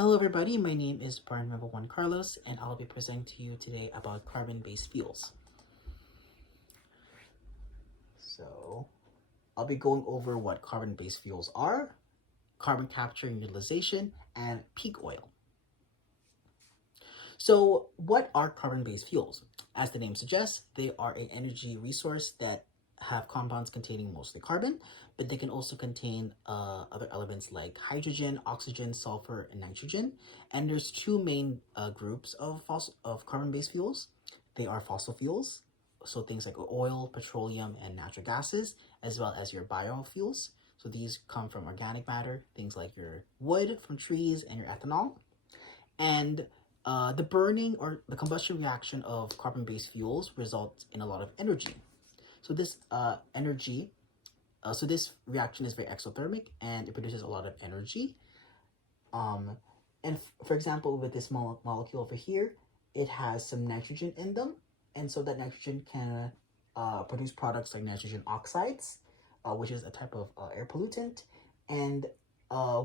Hello everybody, my name is Barrinuevo Juan Carlos, and I'll be presenting to you today about carbon-based fuels. So, I'll be going over what carbon-based fuels are, carbon capture and utilization, and peak oil. So, what are carbon-based fuels? As the name suggests, they are an energy resource that have compounds containing mostly carbon, but they can also contain other elements like hydrogen, oxygen, sulfur, and nitrogen. And there's two main groups of carbon-based fuels. They are fossil fuels, so things like oil, petroleum, and natural gases, as well as your biofuels. So these come from organic matter, things like your wood from trees and your ethanol. And the burning or the combustion reaction of carbon-based fuels results in a lot of energy. So this this reaction is very exothermic and it produces a lot of energy. For example, with this molecule over here, it has some nitrogen in them, and so that nitrogen can produce products like nitrogen oxides, which is a type of air pollutant. And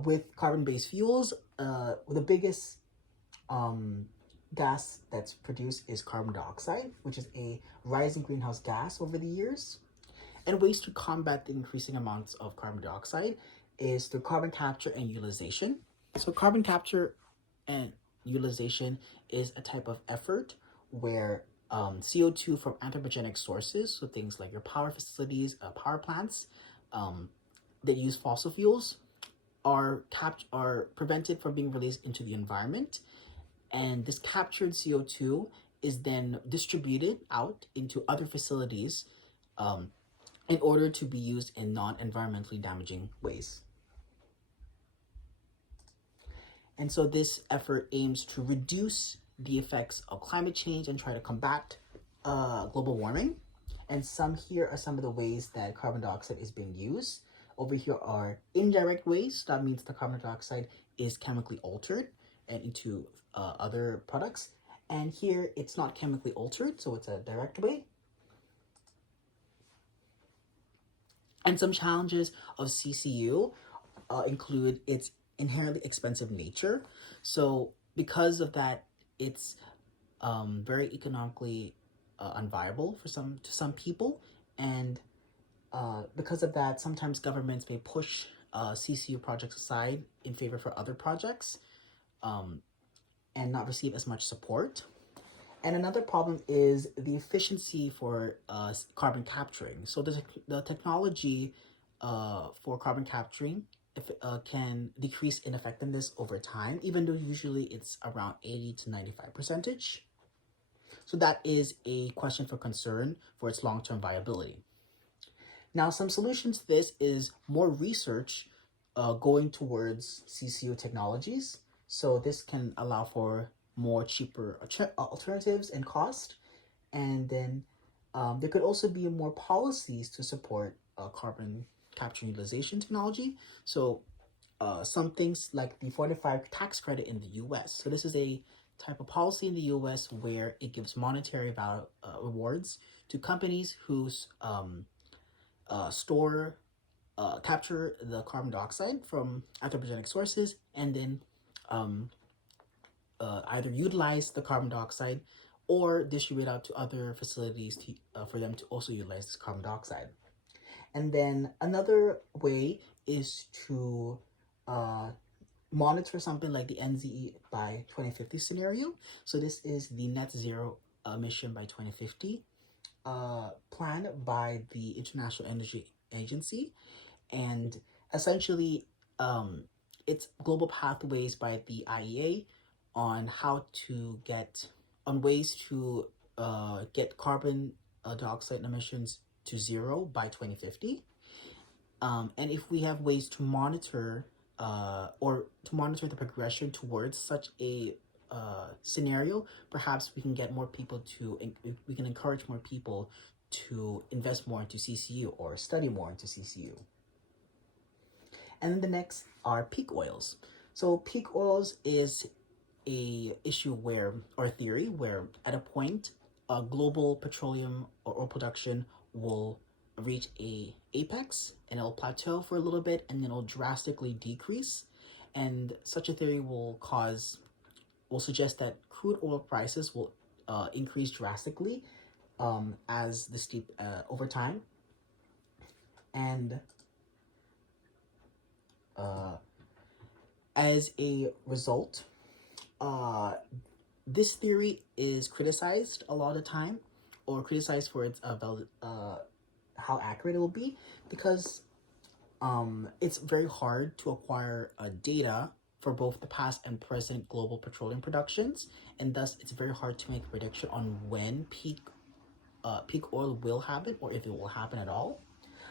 with carbon-based fuels, the biggest gas that's produced is carbon dioxide, which is a rising greenhouse gas over the years. And ways to combat the increasing amounts of carbon dioxide is through carbon capture and utilization. So carbon capture and utilization is a type of effort where CO2 from anthropogenic sources, so things like your power facilities, power plants that use fossil fuels, are prevented from being released into the environment. And this captured CO2 is then distributed out into other facilities in order to be used in non-environmentally damaging ways. And so this effort aims to reduce the effects of climate change and try to combat global warming. And here are some of the ways that carbon dioxide is being used. Over here are indirect ways. That means the carbon dioxide is chemically altered and into other products. And here it's not chemically altered, so it's a direct way. And some challenges of CCU include its inherently expensive nature. So because of that, it's very economically unviable to some people. And because of that, sometimes governments may push CCU projects aside in favor for other projects and not receive as much support. And another problem is the efficiency for carbon capturing. So the technology for carbon capturing can decrease in effectiveness over time, even though usually it's around 80 to 95%. So that is a question for concern for its long-term viability. Now, some solutions to this is more research going towards CCU technologies. So this can allow for more cheaper alternatives and cost. And then there could also be more policies to support carbon capture utilization technology. So some things like the 45 tax credit in the US. So this is a type of policy in the US where it gives monetary rewards to companies who capture the carbon dioxide from anthropogenic sources and then either utilize the carbon dioxide or distribute out to other facilities for them to also utilize this carbon dioxide. And then another way is to monitor something like the NZE by 2050 scenario. So this is the net zero emission by 2050 plan by the International Energy Agency. And essentially, it's global pathways by the IEA on ways to get carbon dioxide emissions to zero by 2050. And if we have ways to monitor the progression towards such a scenario, perhaps we can get more people we can encourage more people to invest more into CCU or study more into CCU. And then the next are peak oils. So peak oils is a theory where at a point, global petroleum or oil production will reach a apex and it'll plateau for a little bit and then it'll drastically decrease. And such a theory will suggest that crude oil prices will increase drastically as the steep over time, and uh, as a result, uh, this theory is criticized a lot of the time, or criticized for its how accurate it will be, because it's very hard to acquire data for both the past and present global petroleum productions, and thus it's very hard to make a prediction on when peak oil will happen, or if it will happen at all.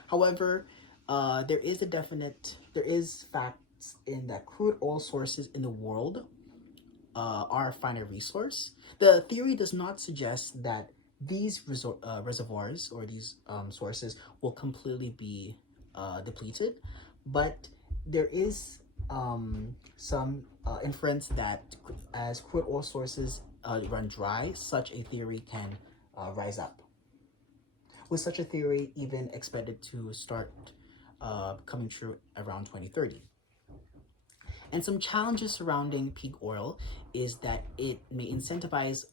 However, there is facts in that crude oil sources in the world are a finite resource. The theory does not suggest that these reservoirs, or these sources, will completely be depleted, but there is some inference that as crude oil sources run dry, such a theory can rise up. With such a theory even expected to start coming true around 2030. And some challenges surrounding peak oil is that it may incentivize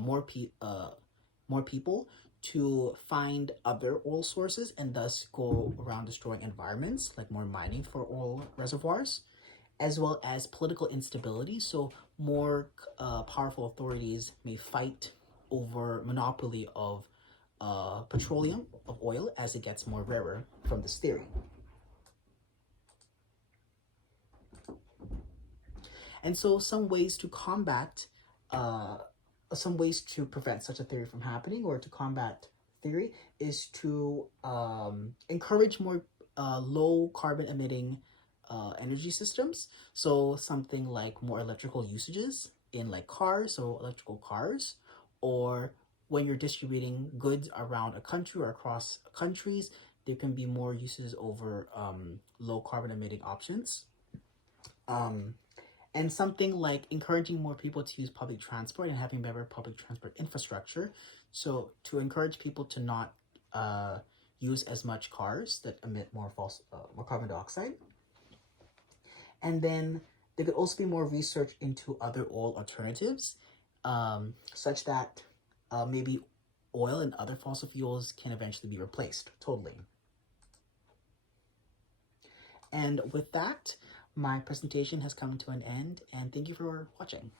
more people to find other oil sources, and thus go around destroying environments, like more mining for oil reservoirs, as well as political instability. So more powerful authorities may fight over monopoly of petroleum, of oil, as it gets more rarer from this theory. And so some ways to prevent such a theory from happening, or to combat theory, is to encourage more low carbon emitting energy systems. So something like more electrical usages in like cars, so electrical cars, or when you're distributing goods around a country or across countries, there can be more uses over low carbon emitting options. And something like encouraging more people to use public transport and having better public transport infrastructure. So to encourage people to not use as much cars that emit more carbon dioxide. And then there could also be more research into other oil alternatives, such that maybe oil and other fossil fuels can eventually be replaced totally. And with that, my presentation has come to an end, and thank you for watching.